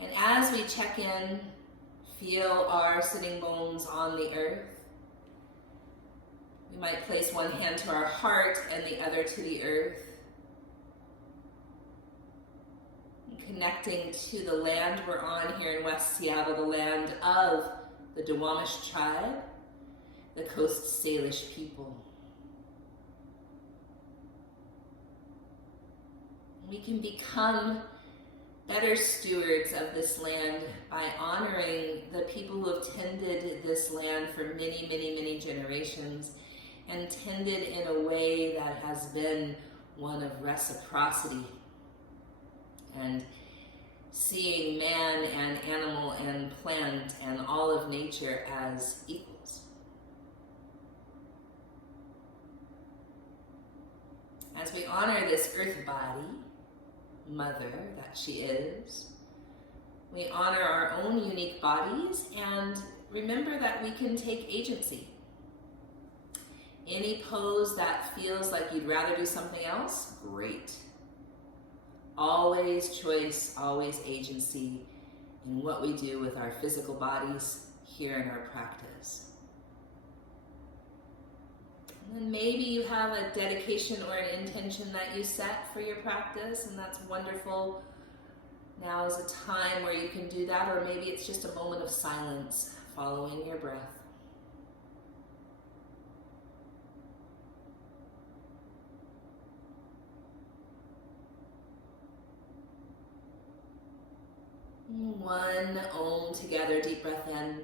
And as we check in, feel our sitting bones on the earth. We might place one hand to our heart and the other to the earth. Connecting to the land we're on here in West Seattle, the land of the Duwamish tribe, the Coast Salish people. We can become better stewards of this land by honoring the people who have tended this land for many, many, many generations, and tended in a way that has been one of reciprocity and seeing man and animal and plant and all of nature as equals. As we honor this earth body, mother that she is, we honor our own unique bodies and remember that we can take agency. Any pose that feels like you'd rather do something else, great. Always choice, always agency in what we do with our physical bodies here in our practice. And then maybe you have a dedication or an intention that you set for your practice, and that's wonderful. Now is a time where you can do that, or maybe it's just a moment of silence following your breath. One Om together, deep breath in.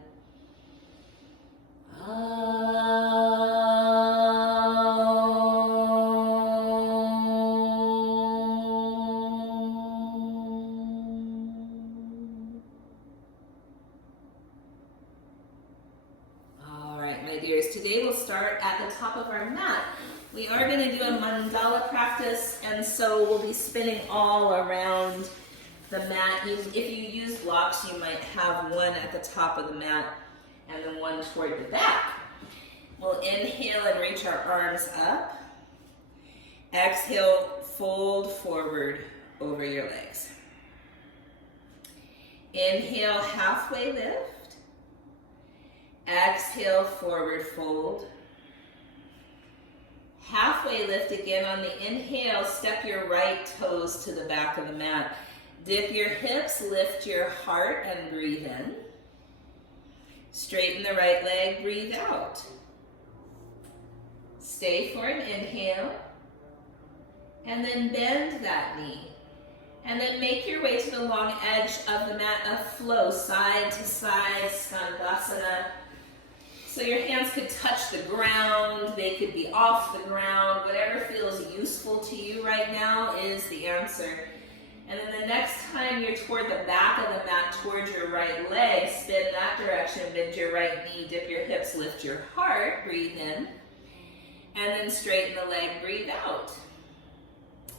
All right, my dears, today we'll start at the top of our mat. We are going to do a mandala practice, and so we'll be spinning all around the mat. If you use blocks, you might have one at the top of the mat and then one toward the back. We'll inhale and reach our arms up. Exhale, fold forward over your legs. Inhale, halfway lift. Exhale, forward fold. Halfway lift again on the inhale. Step your right toes to the back of the mat. Dip your hips, lift your heart, and breathe in. Straighten the right leg, breathe out. Stay for an inhale, and then bend that knee. And then make your way to the long edge of the mat, a flow, side to side, skandasana. So your hands could touch the ground, they could be off the ground, whatever feels useful to you right now is the answer. And then the next time you're toward the back of the mat, towards your right leg, spin that direction, bend your right knee, dip your hips, lift your heart, breathe in. And then straighten the leg, breathe out.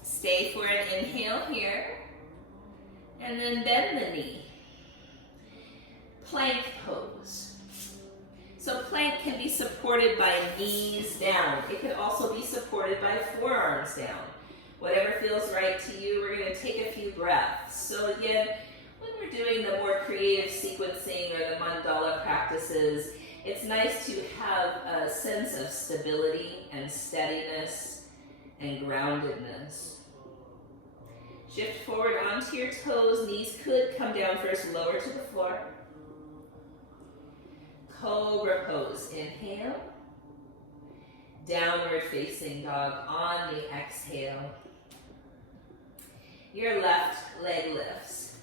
Stay for an inhale here. And then bend the knee. Plank pose. So plank can be supported by knees down. It could also be supported by forearms down. Whatever feels right to you, we're going to take a few breaths. So again, when we're doing the more creative sequencing or the mandala practices, it's nice to have a sense of stability and steadiness and groundedness. Shift forward onto your toes. Knees could come down first, lower to the floor. Cobra pose. Inhale. Downward facing dog on the exhale. Your left leg lifts.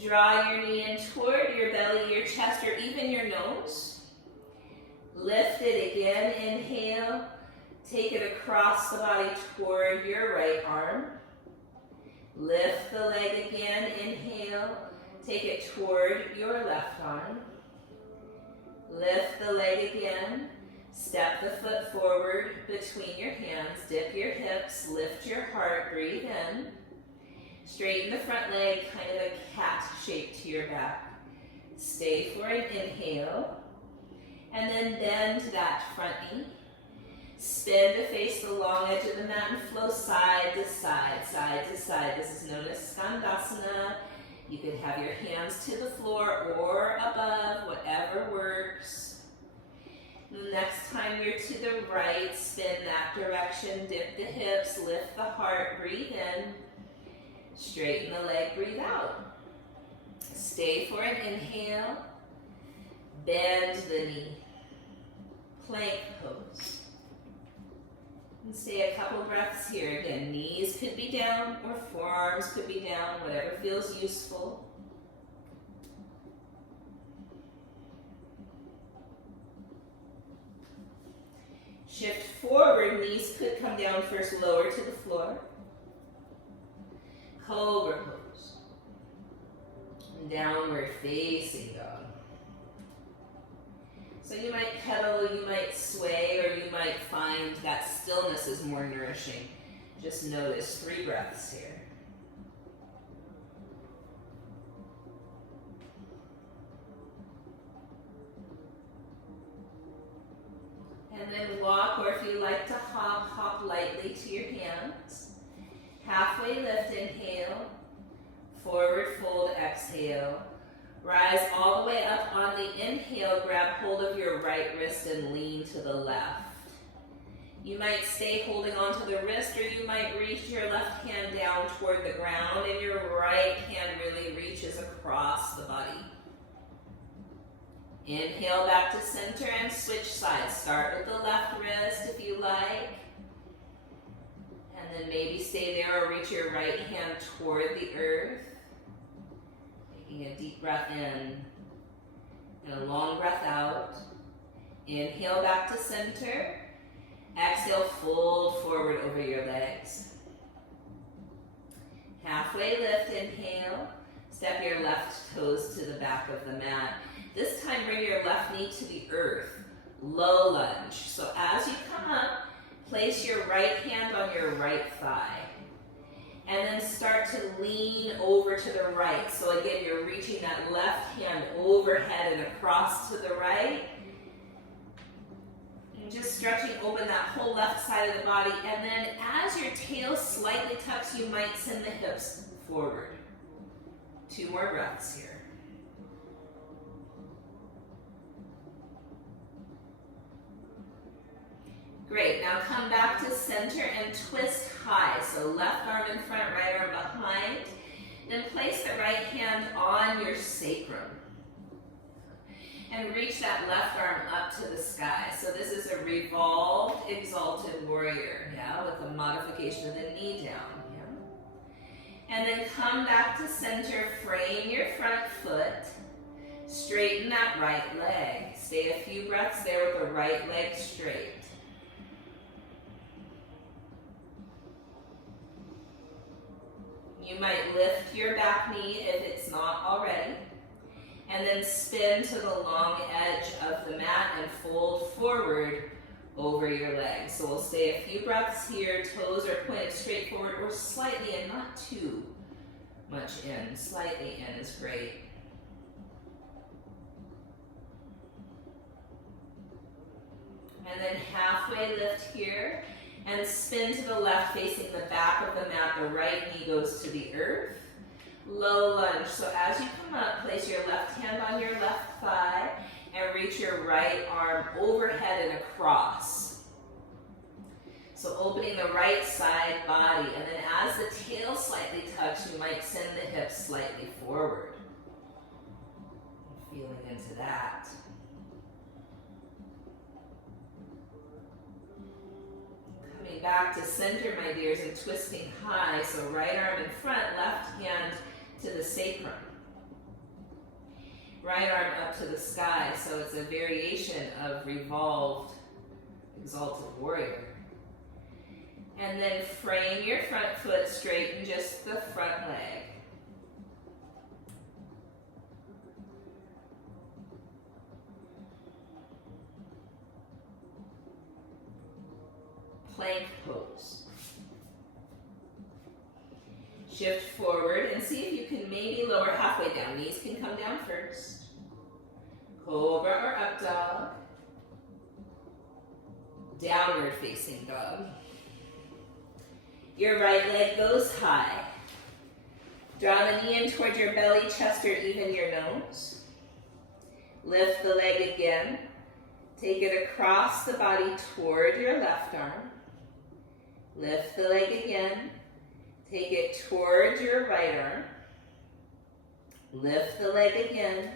Draw your knee in toward your belly, your chest, or even your nose. Lift it again, inhale. Take it across the body toward your right arm. Lift the leg again, inhale. Take it toward your left arm. Lift the leg again. Step the foot forward between your hands, dip your hips, lift your heart, breathe in. Straighten the front leg, kind of a cat shape to your back. Stay for an inhale, and then bend that front knee. Spin to face the long edge of the mat and flow side to side, side to side. This is known as skandasana. You could have your hands to the floor or above, whatever works. The next time you're to the right, spin that direction, dip the hips, lift the heart, breathe in, straighten the leg, breathe out. Stay for an inhale, bend the knee, plank pose. And stay a couple breaths here. Again, knees could be down or forearms could be down, whatever feels useful. Shift forward, knees could come down first, lower to the floor. Cobra pose. Downward facing dog. So you might pedal, you might sway, or you might find that stillness is more nourishing. Just notice 3 breaths here. And then walk, or if you like to hop, hop lightly to your hands. Halfway lift, inhale. Forward fold, exhale. Rise all the way up on the inhale, grab hold of your right wrist and lean to the left. You might stay holding onto the wrist, or you might reach your left hand down toward the ground and your right hand really reaches across the body. Inhale back to center and switch sides. Start with the left wrist if you like. And then maybe stay there or reach your right hand toward the earth. Taking a deep breath in and a long breath out. Inhale back to center. Exhale, fold forward over your legs. Halfway lift, inhale. Step your left toes to the back of the mat. This time bring your left knee to the earth. Low lunge. So as you come up, place your right hand on your right thigh. And then start to lean over to the right. So again, you're reaching that left hand overhead and across to the right. And just stretching open that whole left side of the body. And then as your tail slightly tucks, you might send the hips forward. 2 more breaths here. Great, now come back to center and twist high. So left arm in front, right arm behind. Then place the right hand on your sacrum. And reach that left arm up to the sky. So this is a revolved, exalted warrior, yeah, with a modification of the knee down, yeah. And then come back to center, frame your front foot. Straighten that right leg. Stay a few breaths there with the right leg straight. You might lift your back knee if it's not already, and then spin to the long edge of the mat and fold forward over your legs. So we'll stay a few breaths here. Toes are pointed straight forward or slightly in, not too much in. Slightly in is great. And then halfway lift here. And spin to the left, facing the back of the mat. The right knee goes to the earth. Low lunge. So as you come up, place your left hand on your left thigh and reach your right arm overhead and across. So opening the right side body. And then as the tail slightly tucks, you might send the hips slightly forward. Feeling into that. Coming back to center, my dears, and twisting high. So right arm in front, left hand to the sacrum. Right arm up to the sky. So it's a variation of revolved, exalted warrior. And then frame your front foot, straighten just the front leg. Plank pose. Shift forward and see if you can maybe lower halfway down. Knees can come down first. Cobra or up dog. Downward facing dog. Your right leg goes high. Draw the knee in towards your belly, chest, or even your nose. Lift the leg again. Take it across the body toward your left arm. Lift the leg again. Take it towards your right arm. Lift the leg again.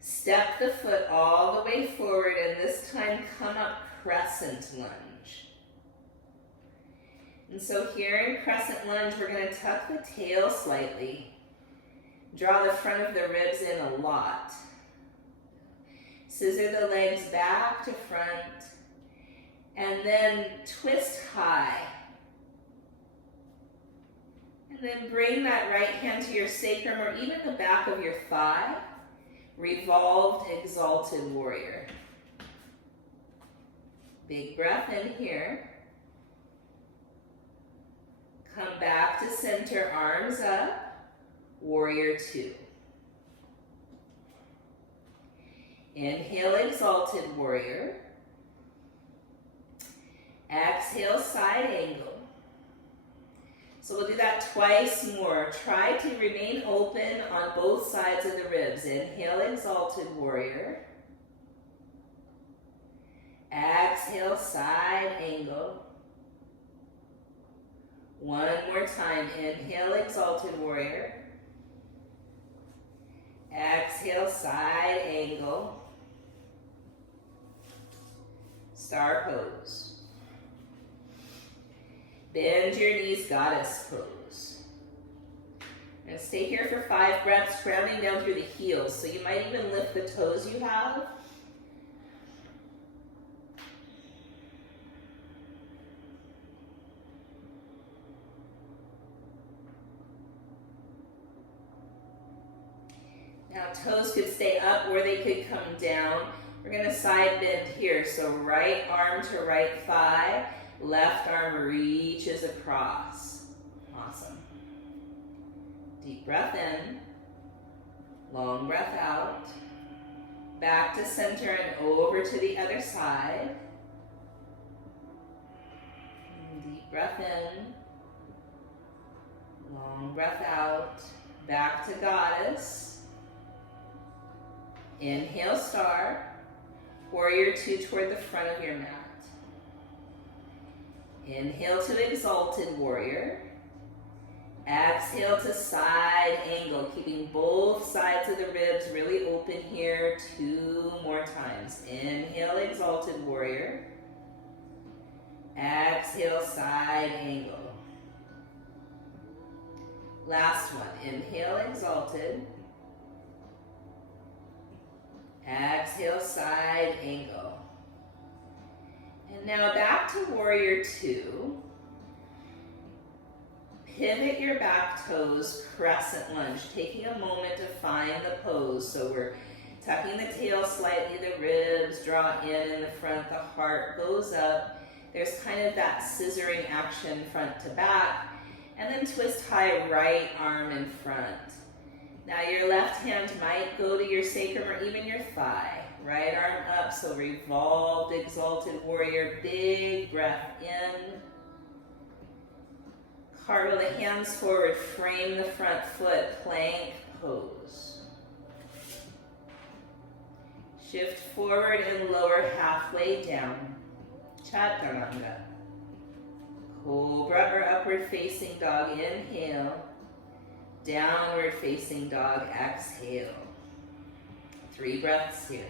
Step the foot all the way forward, and this time come up crescent lunge. And so here in crescent lunge, we're going to tuck the tail slightly. Draw the front of the ribs in a lot. Scissor the legs back to front, and then twist high. And then bring that right hand to your sacrum or even the back of your thigh. Revolved, exalted warrior. Big breath in here. Come back to center, arms up, warrior two. Inhale, exalted warrior. Exhale, side angle. So we'll do that twice more. Try to remain open on both sides of the ribs. Inhale, exalted warrior. Exhale, side angle. One more time. Inhale, exalted warrior. Exhale, side angle. Star pose. Bend your knees, goddess pose. And stay here for 5 breaths, grounding down through the heels. So you might even lift the toes you have. Now toes could stay up or they could come down. We're going to side bend here. So right arm to right thigh. Left arm reaches across. Awesome. Deep breath in. Long breath out. Back to center and over to the other side. Deep breath in. Long breath out. Back to goddess. Inhale, star. Warrior two toward the front of your mat. Inhale to exalted warrior. Exhale to side angle, keeping both sides of the ribs really open here. 2 more times. Inhale, exalted warrior. Exhale, side angle. Last one. Inhale, exalted. Exhale, side angle. And now back to warrior two. Pivot your back toes, crescent lunge, taking a moment to find the pose. So we're tucking the tail slightly, the ribs draw in the front, the heart goes up. There's kind of that scissoring action front to back. And then twist high, right arm in front. Now your left hand might go to your sacrum or even your thigh. Right arm up, so revolved, exalted warrior. Big breath in. Cartwheel the hands forward, frame the front foot, plank pose. Shift forward and lower halfway down. Chaturanga. Cobra or upward facing dog, inhale. Downward facing dog, exhale. 3 breaths here.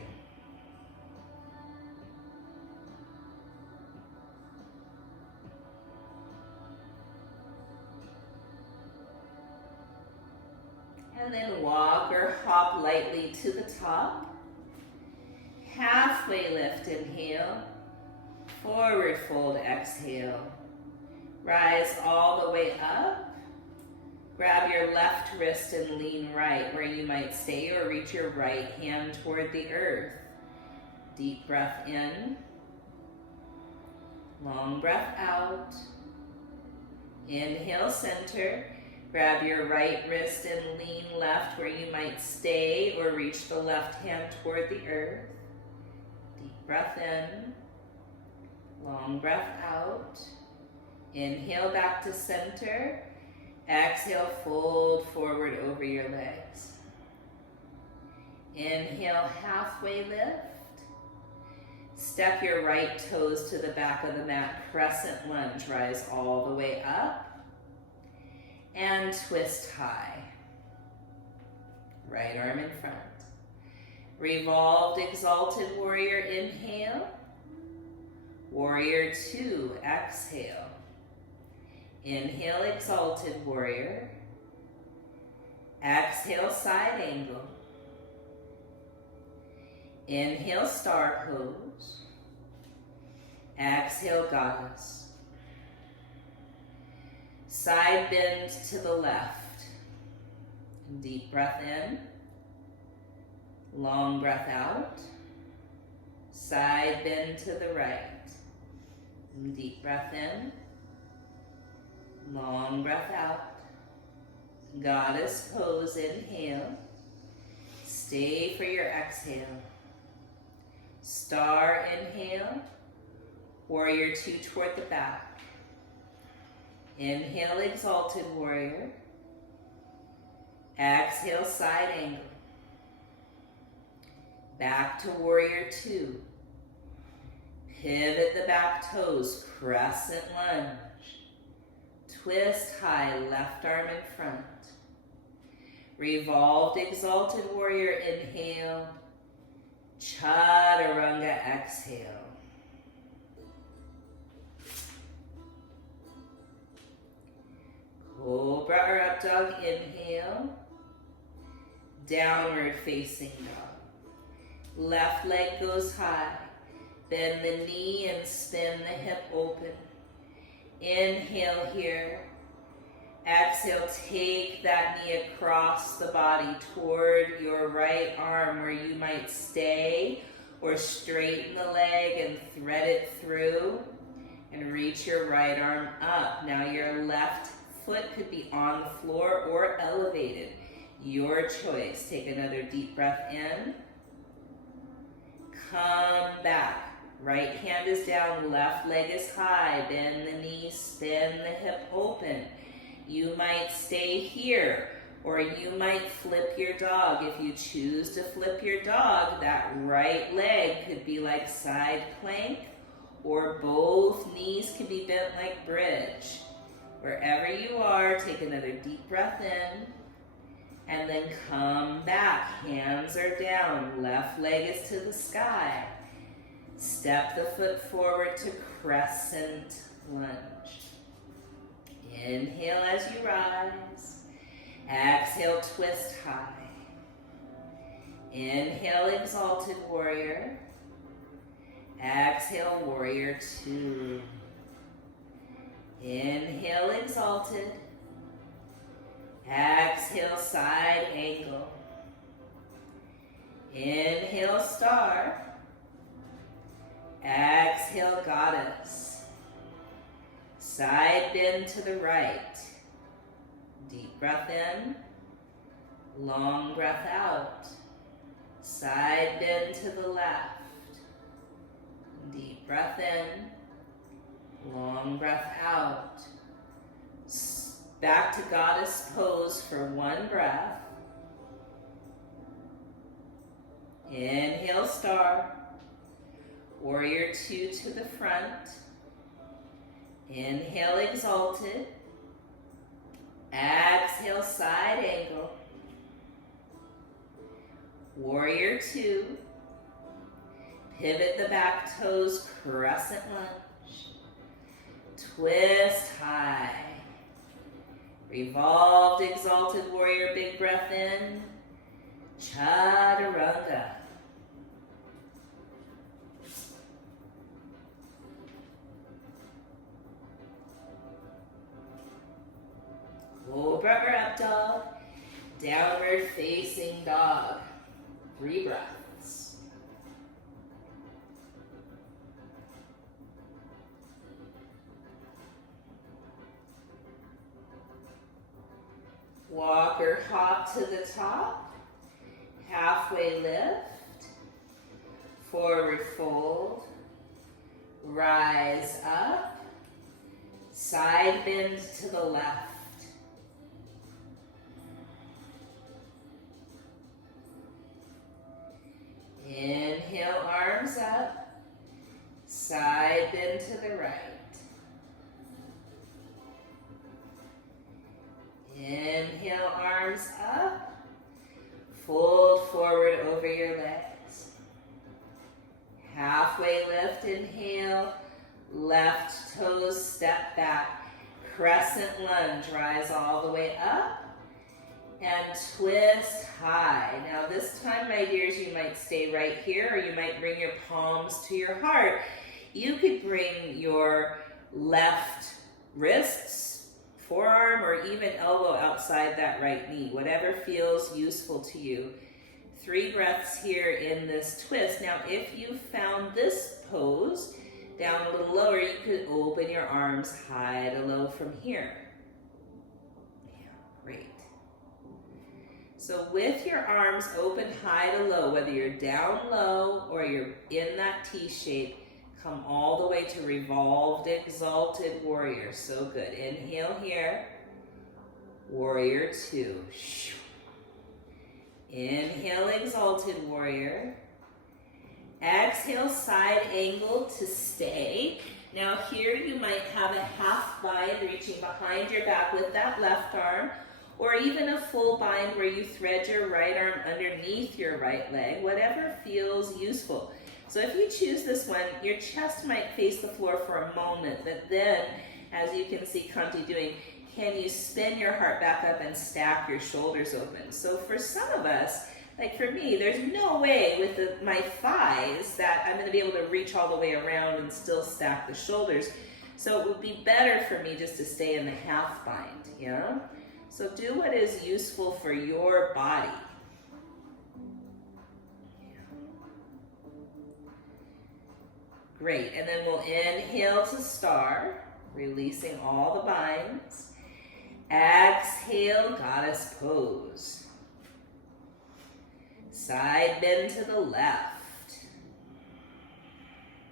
And then walk or hop lightly to the top. Halfway lift, inhale. Forward fold, exhale. Rise all the way up. Grab your left wrist and lean right where you might stay, or reach your right hand toward the earth. Deep breath in. Long breath out. Inhale, center. Grab your right wrist and lean left where you might stay, or reach the left hand toward the earth. Deep breath in. Long breath out. Inhale back to center. Exhale, fold forward over your legs. Inhale, halfway lift. Step your right toes to the back of the mat, crescent lunge, rise all the way up. And twist high. Right arm in front. Revolved exalted warrior, inhale. Warrior two, exhale. Inhale, exalted warrior. Exhale, side angle. Inhale, star pose. Exhale, goddess. Side bend to the left. Deep breath in. Long breath out. Side bend to the right. Deep breath in. Long breath out. Goddess pose, inhale. Stay for your exhale. Star, inhale. Warrior two toward the back. Inhale, exalted warrior. Exhale, side angle. Back to warrior two. Pivot the back toes, crescent lunge. Twist high, left arm in front. Revolved exalted warrior, inhale. Chaturanga, exhale. Cobra or up dog, inhale. Downward facing dog. Left leg goes high. Bend the knee and spin the hip open. Inhale here. Exhale, take that knee across the body toward your right arm where you might stay, or straighten the leg and thread it through and reach your right arm up. Now your left foot could be on the floor or elevated. Your choice. Take another deep breath in. Come back. Right hand is down, left leg is high. Bend the knee, spin the hip open. You might stay here, or you might flip your dog. If you choose to flip your dog, that right leg could be like side plank, or both knees could be bent like bridge. Wherever you are, take another deep breath in, and then come back. Hands are down, left leg is to the sky. Step the foot forward to crescent lunge. Inhale as you rise. Exhale, twist high. Inhale, exalted warrior. Exhale, warrior two. Inhale, exalted. Exhale, side angle. Inhale, star. Exhale, goddess. Side bend to the right. Deep breath in. Long breath out. Side bend to the left. Deep breath in. Long breath out. Back to goddess pose for one breath. Inhale, star. Warrior two to the front. Inhale, exalted. Exhale, side angle. Warrior two. Pivot the back toes, crescent lunge. Twist high. Revolved, exalted warrior, big breath in. Chaturanga. Cobra or up dog, downward facing dog. 3 breaths. Walk or hop to the top, halfway lift, forward fold, rise up, side bend to the left. Inhale, arms up. Fold forward over your legs. Halfway lift, inhale. Left toes step back. Crescent lunge, rise all the way up. And twist high. Now this time, my dears, you might stay right here, or you might bring your palms to your heart. You could bring your left wrists, forearm, or even elbow outside that right knee, whatever feels useful to you. 3 breaths here in this twist. Now, if you found this pose down a little lower, you could open your arms high to low from here. Yeah, great. So with your arms open high to low, whether you're down low or you're in that T shape, come all the way to revolved, exalted warrior. So good. Inhale here. Warrior 2. Inhale, exalted warrior. Exhale, side angle to stay. Now here you might have a half bind reaching behind your back with that left arm, or even a full bind where you thread your right arm underneath your right leg, whatever feels useful. So if you choose this one, your chest might face the floor for a moment, but then, as you can see Kanti doing, can you spin your heart back up and stack your shoulders open? So for some of us, like for me, there's no way with my thighs that I'm gonna be able to reach all the way around and still stack the shoulders. So it would be better for me just to stay in the half bind, yeah? So do what is useful for your body. Great, and then we'll inhale to star, releasing all the binds. Exhale, goddess pose. Side bend to the left.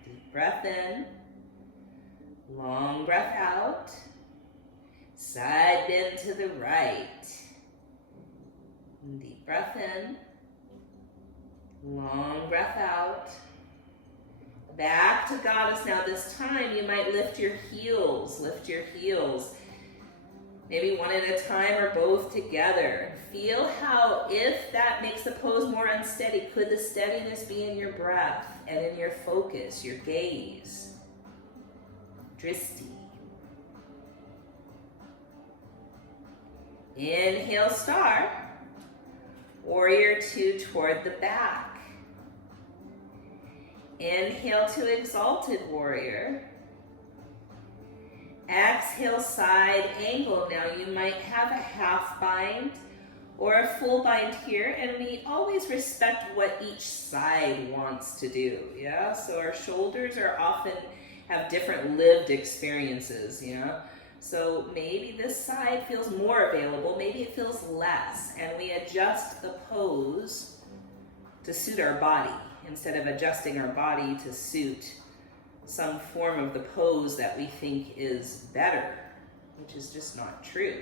Deep breath in. Long breath out. Side bend to the right. Deep breath in. Long breath out. Back to goddess. Now this time you might lift your heels. Lift your heels. Maybe one at a time or both together. Feel how, if that makes the pose more unsteady, could the steadiness be in your breath and in your focus, your gaze? Dristi. Inhale, star. Warrior 2 toward the back. Inhale to exalted warrior. Exhale, side angle. Now you might have a half bind or a full bind here, and we always respect what each side wants to do, yeah? So our shoulders are often have different lived experiences, yeah? So maybe this side feels more available, maybe it feels less, and we adjust the pose to suit our body instead of adjusting our body to suit some form of the pose that we think is better, which is just not true.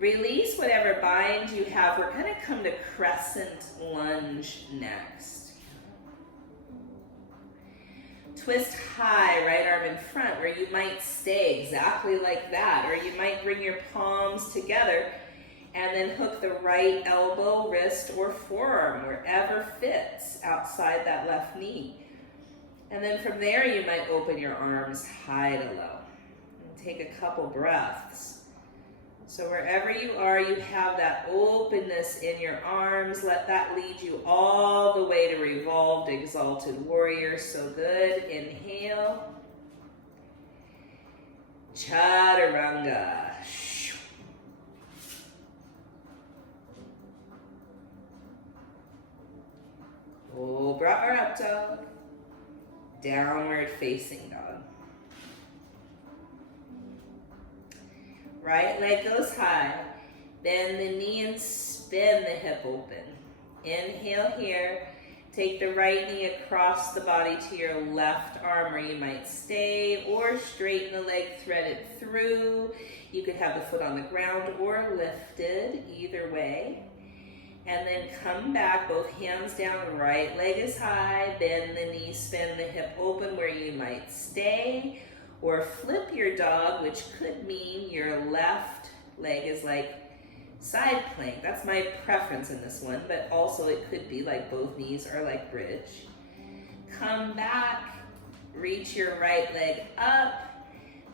Release whatever bind you have. We're going to come to crescent lunge next. Twist high, right arm in front, where you might stay exactly like that, or you might bring your palms together and then hook the right elbow, wrist, or forearm, wherever fits, outside that left knee. And then from there, you might open your arms high to low. And take a couple breaths. So wherever you are, you have that openness in your arms. Let that lead you all the way to revolved, exalted warrior. So good. Inhale. Chaturanga. Cobra or up dog. Downward facing dog. Right leg goes high. Bend the knee and spin the hip open. Inhale here. Take the right knee across the body to your left arm where you might stay, or straighten the leg, thread it through. You could have the foot on the ground or lifted, either way. And then come back, both hands down, right leg is high, bend the knee, spin the hip open where you might stay, Or flip your dog, which could mean your left leg is like side plank. That's my preference in this one, but also it could be like both knees are like bridge. Come back, reach your right leg up,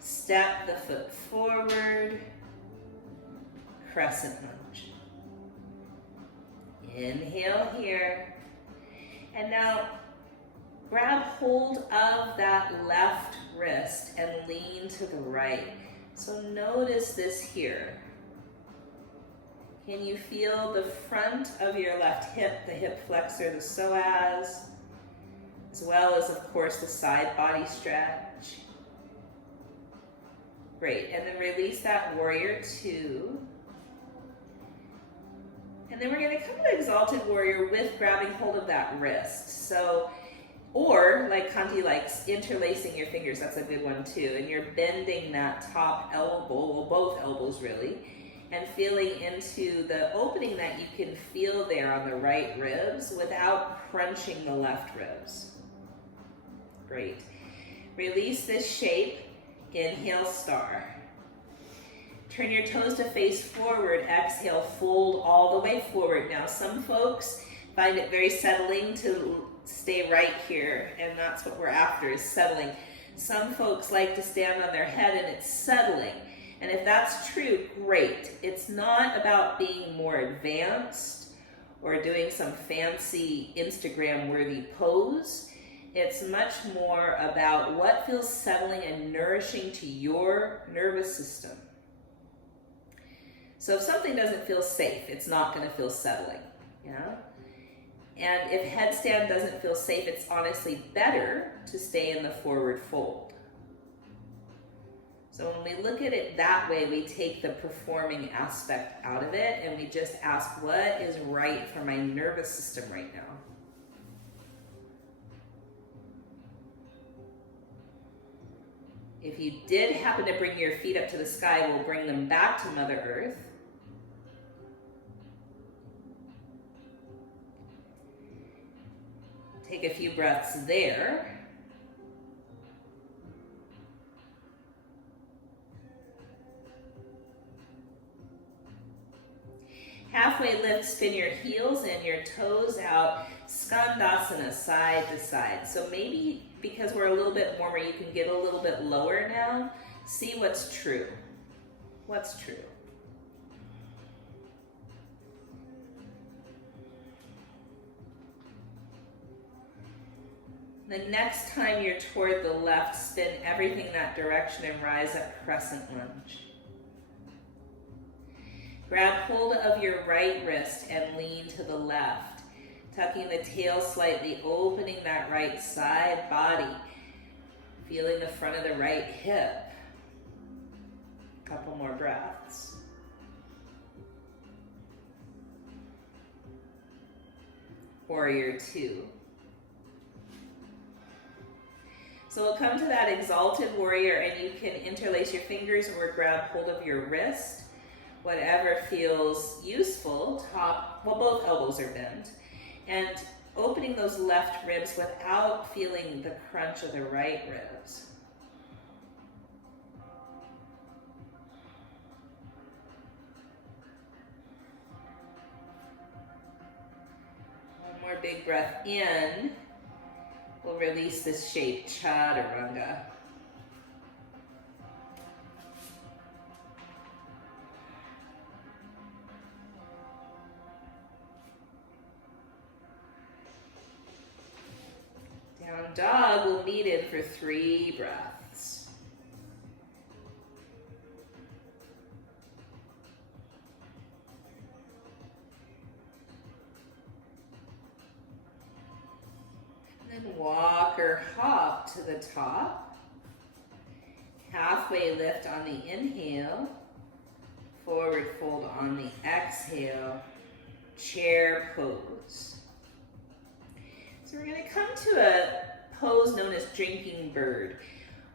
step the foot forward, crescent lunge. Inhale here. And now grab hold of that left wrist and lean to the right. So notice this here. Can you feel the front of your left hip, the hip flexor, the psoas, as well as, of course, the side body stretch? Great, and then release that warrior two. And then we're gonna come to exalted warrior with grabbing hold of that wrist. So, or like Kanti likes, interlacing your fingers, that's a good one too. And you're bending that top elbow, well, both elbows really, and feeling into the opening that you can feel there on the right ribs without crunching the left ribs. Great. Release this shape. Inhale, star. Turn your toes to face forward. Exhale, fold all the way forward. Now, some folks find it very settling to stay right here, and that's what we're after, is settling. Some folks like to stand on their head and it's settling. And if that's true, great. It's not about being more advanced or doing some fancy Instagram-worthy pose. It's much more about what feels settling and nourishing to your nervous system. So if something doesn't feel safe, it's not going to feel settling, yeah? And if headstand doesn't feel safe, it's honestly better to stay in the forward fold. So when we look at it that way, we take the performing aspect out of it and we just ask, what is right for my nervous system right now? If you did happen to bring your feet up to the sky, we'll bring them back to Mother Earth. Take a few breaths there. Halfway lift, spin your heels and your toes out, Skandasana, side to side. So maybe because we're a little bit warmer, you can get a little bit lower now. See what's true. What's true? The next time you're toward the left, spin everything that direction and rise up, crescent lunge. Grab hold of your right wrist and lean to the left, tucking the tail slightly, opening that right side body, feeling the front of the right hip. Couple more breaths. Warrior two. So we'll come to that exalted warrior and you can interlace your fingers or grab hold of your wrist. Whatever feels useful, both elbows are bent. And opening those left ribs without feeling the crunch of the right ribs. One more big breath in. We'll release this shape, Chaturanga. Down dog, we'll meet in for 3 breaths. And then walk or hop to the top. Halfway lift on the inhale. Forward fold on the exhale. Chair pose. So we're going to come to a pose known as drinking bird.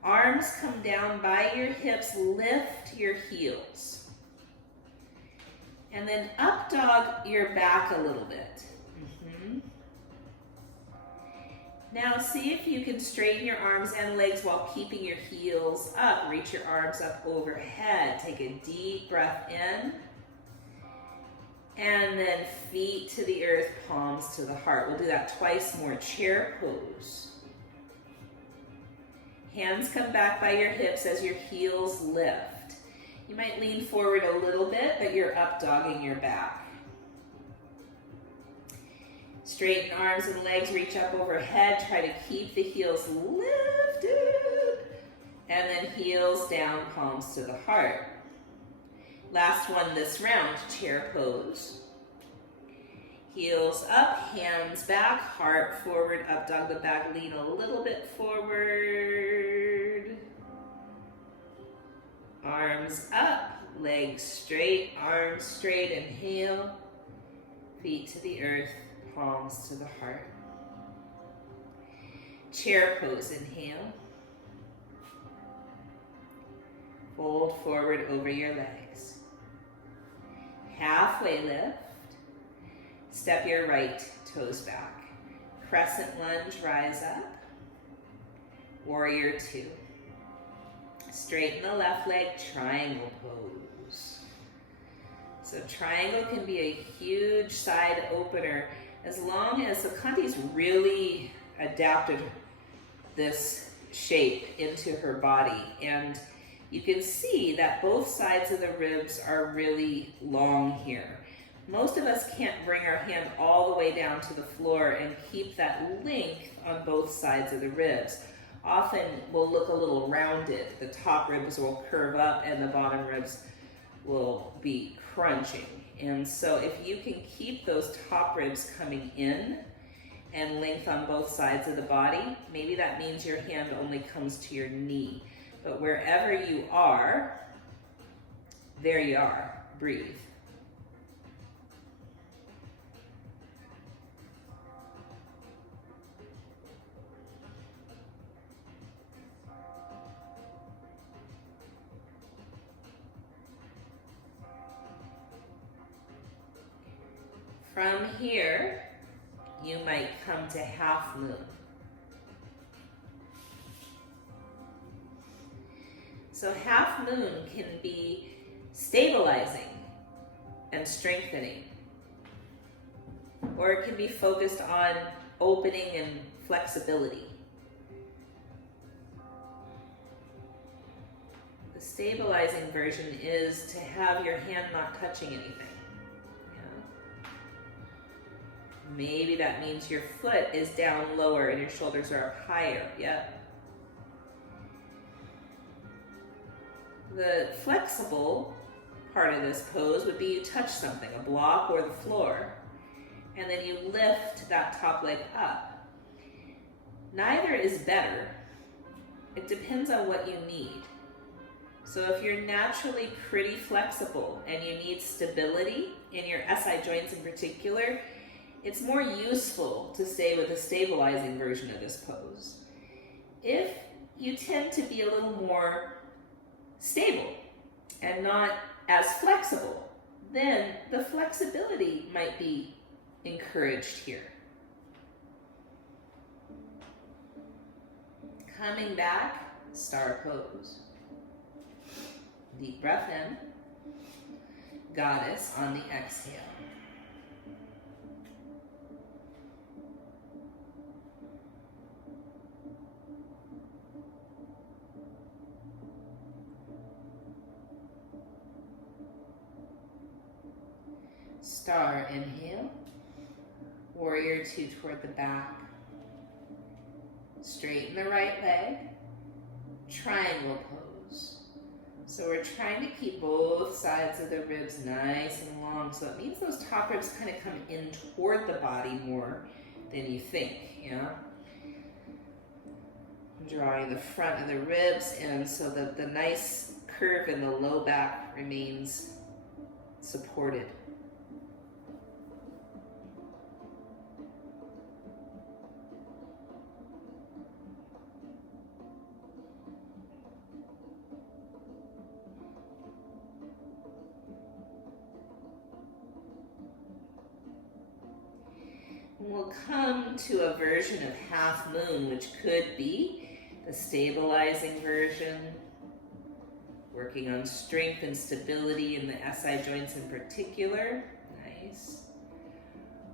Arms come down by your hips, lift your heels. And then up dog your back a little bit. Now see if you can straighten your arms and legs while keeping your heels up. Reach your arms up overhead. Take a deep breath in. And then feet to the earth, palms to the heart. We'll do that twice more. Chair pose. Hands come back by your hips as your heels lift. You might lean forward a little bit, but you're up dogging your back. Straighten arms and legs, reach up overhead. Try to keep the heels lifted. And then heels down, palms to the heart. Last one this round, chair pose. Heels up, hands back, heart forward, up dog the back, lean a little bit forward. Arms up, legs straight, arms straight, inhale. Feet to the earth, palms to the heart. Chair pose, inhale. Fold forward over your legs. Halfway lift. Step your right toes back. Crescent lunge, rise up. Warrior two. Straighten the left leg, triangle pose. So triangle can be a huge side opener as long as the Kanti's really adapted this shape into her body. And you can see that both sides of the ribs are really long here. Most of us can't bring our hand all the way down to the floor and keep that length on both sides of the ribs. Often we'll look a little rounded. The top ribs will curve up and the bottom ribs will be crunching. And so if you can keep those top ribs coming in and length on both sides of the body, maybe that means your hand only comes to your knee. But wherever you are, there you are. Breathe. From here, you might come to half moon. So half moon can be stabilizing and strengthening, or it can be focused on opening and flexibility. The stabilizing version is to have your hand not touching anything. Maybe that means your foot is down lower and your shoulders are up higher. Yep. The flexible part of this pose would be you touch something, a block or the floor, and then you lift that top leg up. Neither is better. It depends on what you need. So if you're naturally pretty flexible and you need stability in your SI joints in particular, it's more useful to stay with a stabilizing version of this pose. If you tend to be a little more stable and not as flexible, then the flexibility might be encouraged here. Coming back, star pose. Deep breath in. Goddess on the exhale. Star, inhale. Warrior two toward the back. Straighten the right leg. Triangle pose. So we're trying to keep both sides of the ribs nice and long. So it means those top ribs kind of come in toward the body more than you think, yeah? Drawing the front of the ribs in so that the nice curve in the low back remains supported. we'll come to a version of half moon, which could be the stabilizing version, working on strength and stability in the SI joints in particular. Nice.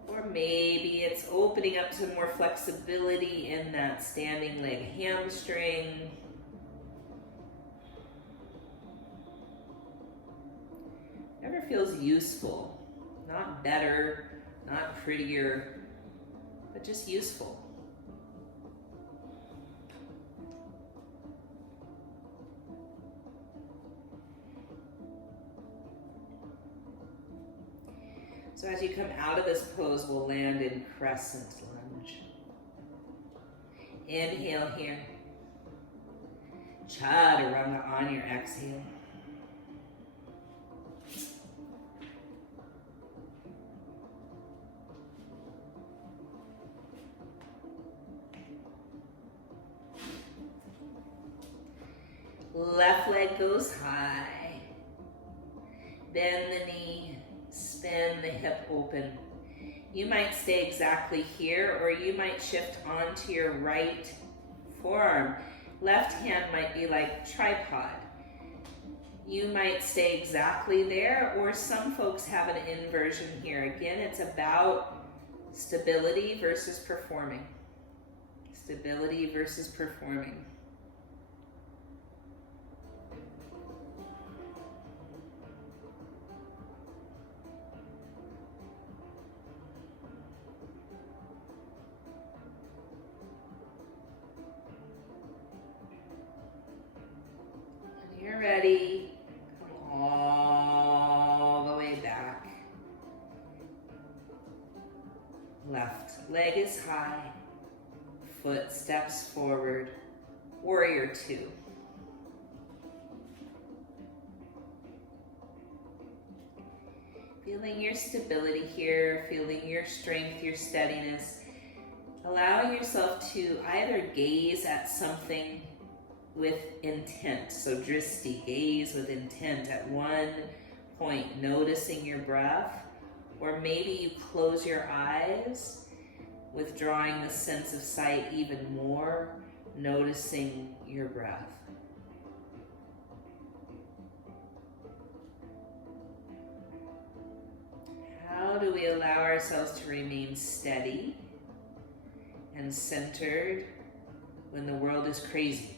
Or maybe it's opening up to more flexibility in that standing leg hamstring. Whatever feels useful, not better, not prettier, but just useful. So as you come out of this pose, we'll land in crescent lunge. Inhale here. Chaturanga on your exhale. Left leg goes high. Bend the knee, spin the hip open. You might stay exactly here, or you might shift onto your right forearm. Left hand might be like tripod. You might stay exactly there, or some folks have an inversion here. Again, it's about stability versus performing. Stability versus performing. Ready, come all the way back. Left leg is high, foot steps forward, warrior two. Feeling your stability here, feeling your strength, your steadiness. Allow yourself to either gaze at something with intent. So dristi, gaze with intent at one point, noticing your breath, or maybe you close your eyes, withdrawing the sense of sight even more, noticing your breath. How do we allow ourselves to remain steady and centered when the world is crazy?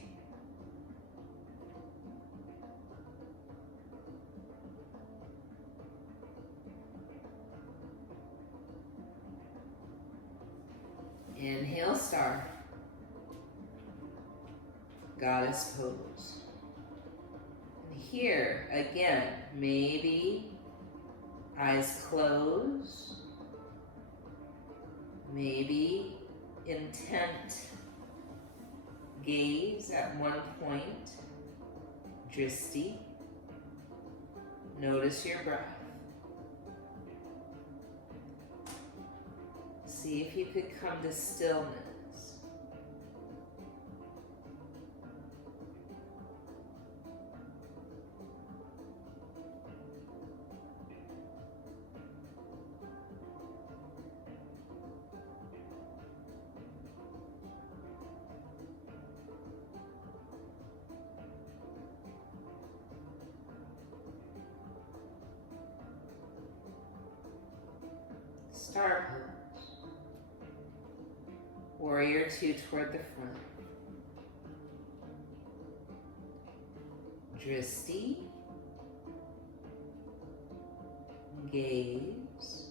Inhale, star. Goddess pose. And here, again, maybe eyes closed. Maybe intent gaze at one point. Dristi. Notice your breath. See if you could come to stillness. Star pose. Warrior two toward the front. Dristi. Gaze.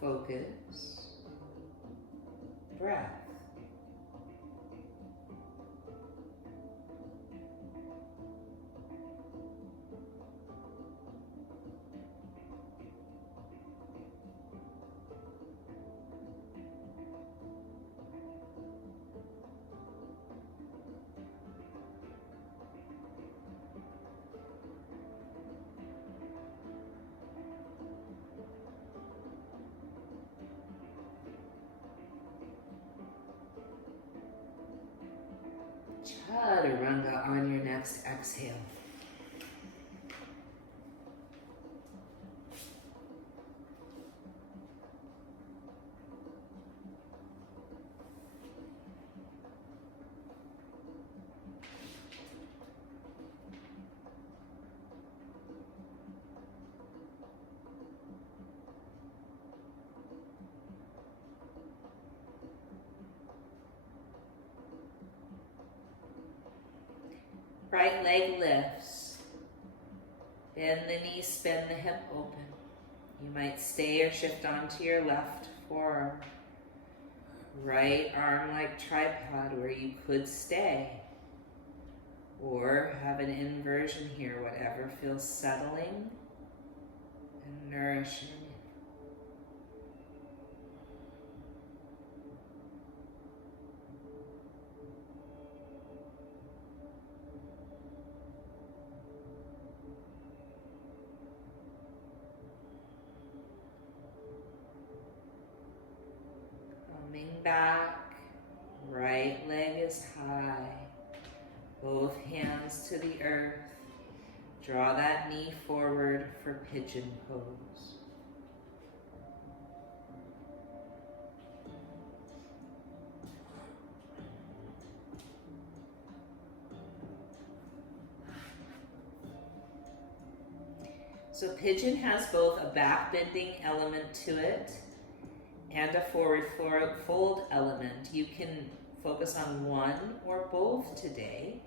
Focus. Breath. Chaturanga on your next exhale. Right leg lifts. Bend the knees, spin the hip open. You might stay or shift onto your left forearm. Right arm like tripod where you could stay. Or have an inversion here, whatever feels settling and nourishing. Coming back, right leg is high, both hands to the earth. Draw that knee forward for pigeon pose. So pigeon has both a back bending element to it and a forward fold element. You can focus on one or both today.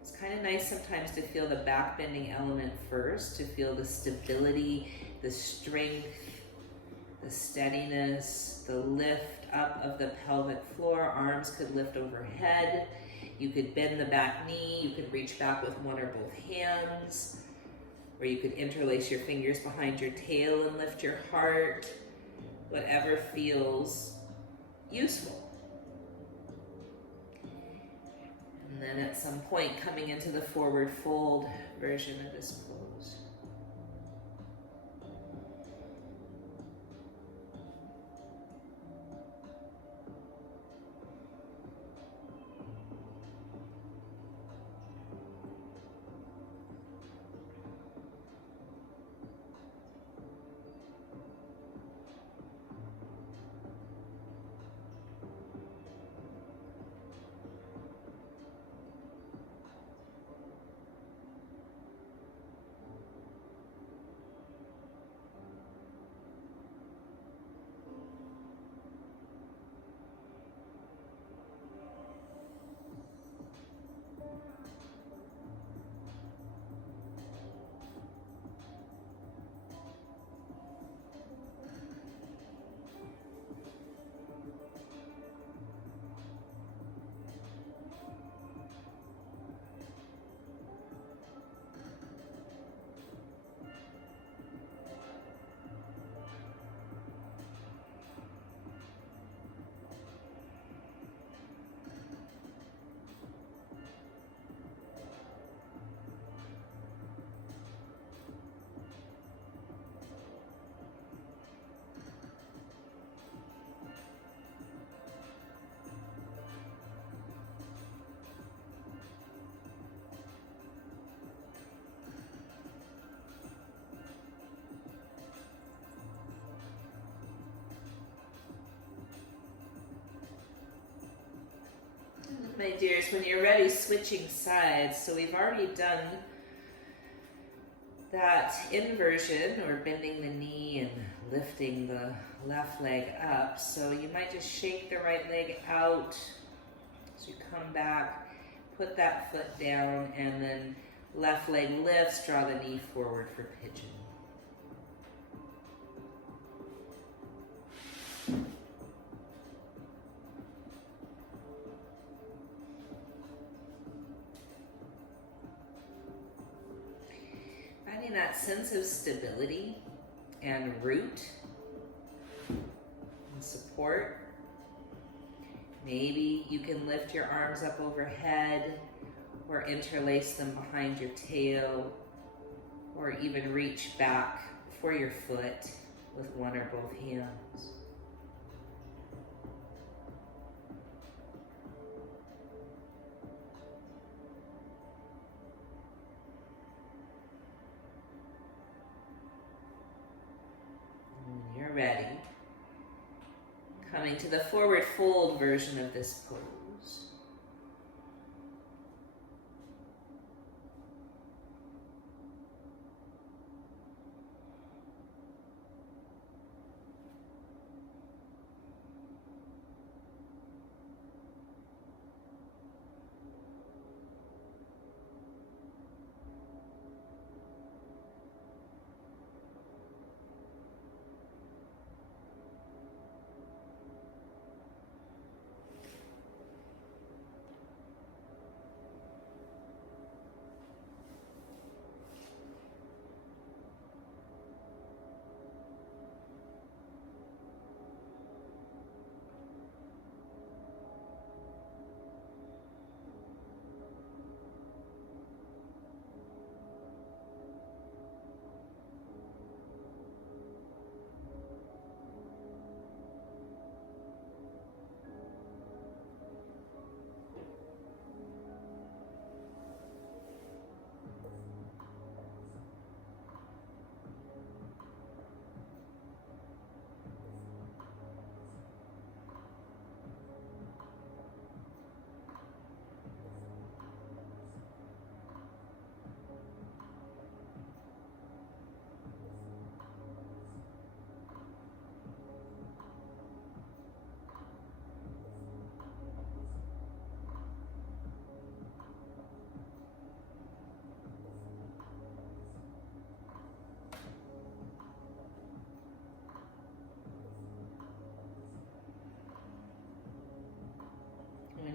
It's kind of nice sometimes to feel the back bending element first, to feel the stability, the strength, the steadiness, the lift up of the pelvic floor. Arms could lift overhead. You could bend the back knee. You could reach back with one or both hands. Or you could interlace your fingers behind your tail and lift your heart. Whatever feels useful. And then at some point coming into the forward fold version of this pose. My dears, when you're ready, switching sides. So we've already done that inversion, or bending the knee and lifting the left leg up. So you might just shake the right leg out as you come back, put that foot down, and then left leg lifts, draw the knee forward for pigeon. Finding that sense of stability and root and support. Maybe you can lift your arms up overhead or interlace them behind your tail, or even reach back for your foot with one or both hands. When you're ready, coming to the forward fold version of this pose.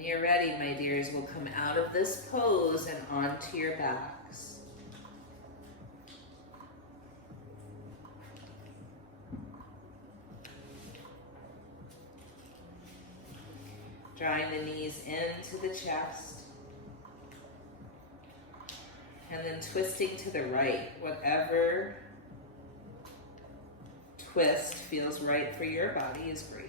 you're ready, my dears, we'll come out of this pose and onto your backs. Drawing the knees into the chest. And then twisting to the right, whatever twist feels right for your body is great.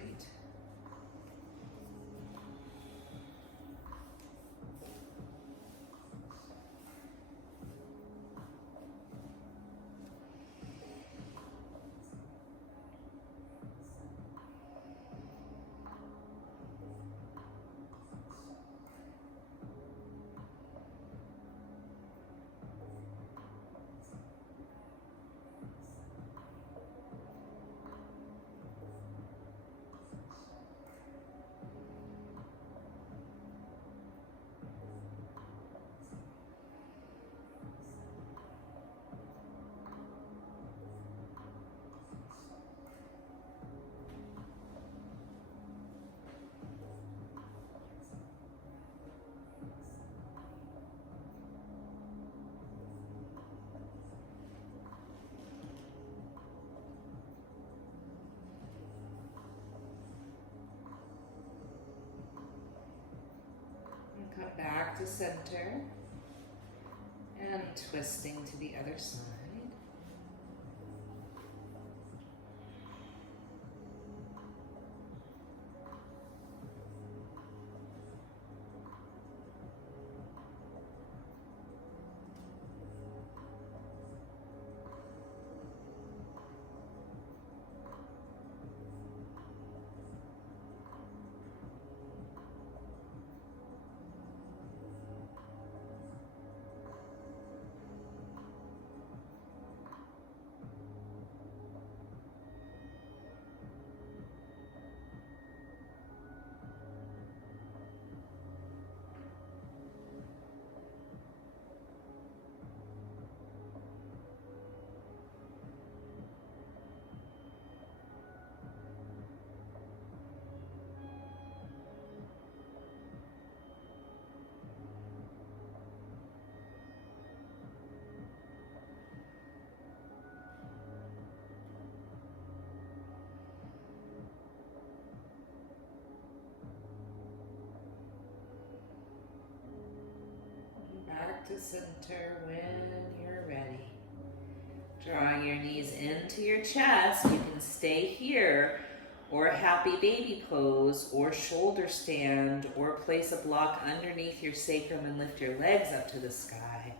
Come back to center and twisting to the other side. Back to center when you're ready. Drawing your knees into your chest, you can stay here, or happy baby pose, or shoulder stand, or place a block underneath your sacrum and lift your legs up to the sky.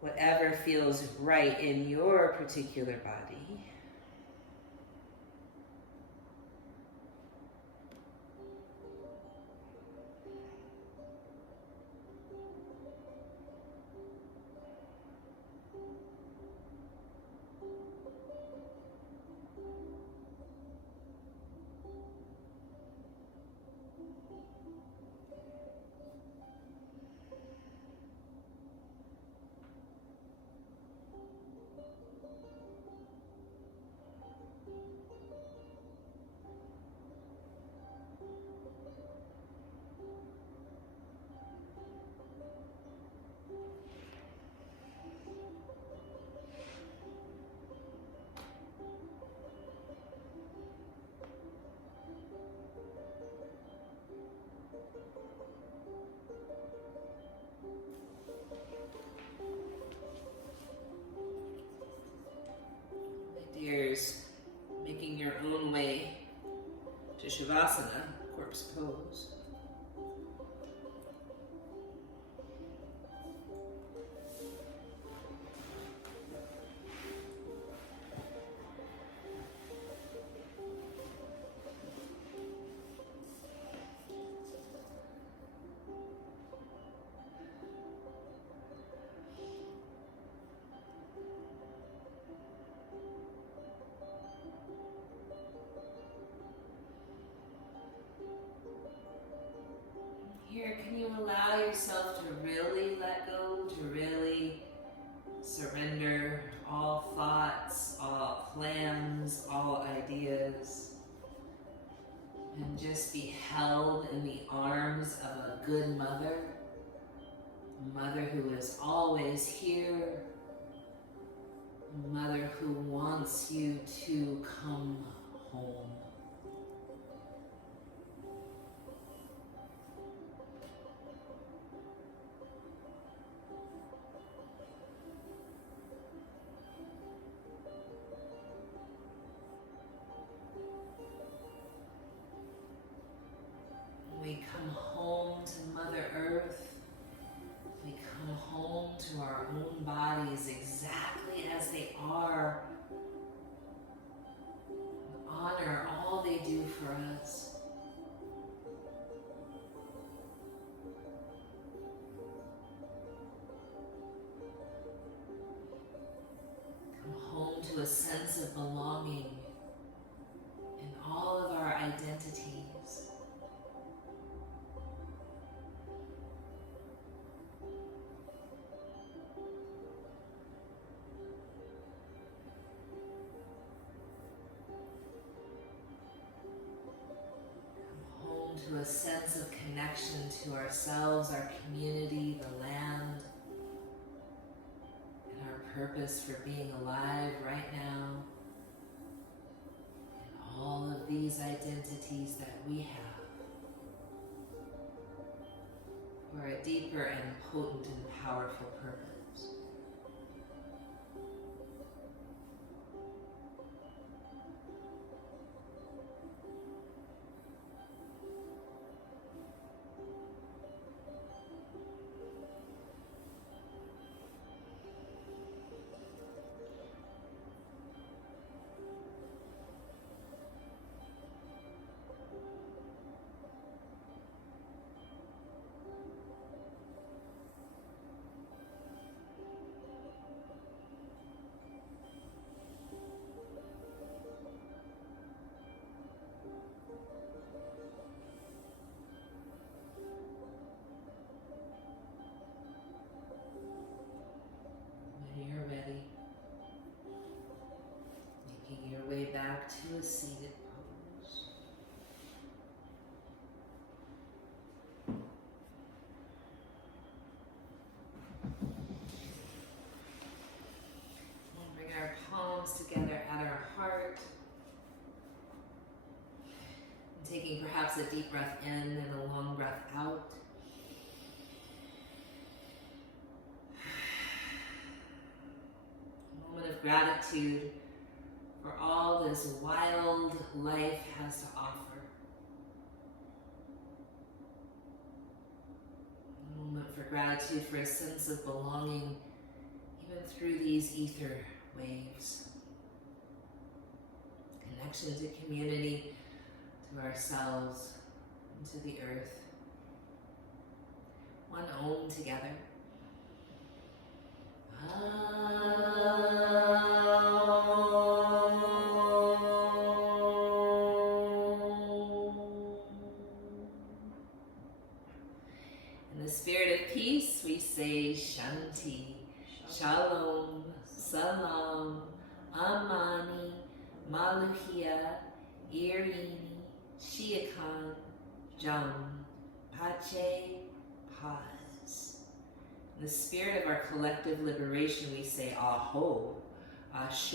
Whatever feels right in your particular body. Dears, making your own way to Shavasana, corpse pose. Here, can you allow yourself to really let go, to really surrender all thoughts, all plans, all ideas, and And just be held in the arms of a good mother. A mother who is always here. A mother who wants you to come home. We come home to Mother Earth. We come home to our own bodies exactly as they are. Honor all they do for us. Come home to a sense of belonging in all of our identities. To a sense of connection to ourselves, our community, the land, and our purpose for being alive right now, and all of these identities that we have for a deeper and potent and powerful purpose. Back to a seated pose. We'll bring our palms together at our heart. And taking perhaps a deep breath in and a long breath out. A moment of gratitude for all this wild life has to offer. A moment for gratitude, for a sense of belonging, even through these ether waves. Connection to community, to ourselves, and to the earth. One Om together. In the spirit of peace, we say Shanti, Shalom, Salam, Amani, Malukia, Irini, Shiakan, Jam, Pache, Paz. In the spirit of our collective liberation, we say Aho, Ashe,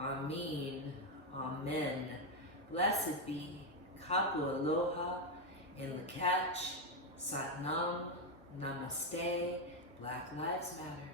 Amin, Amen. Blessed be, Kapu Aloha, in Lakach, Satnam, Namaste, Black Lives Matter.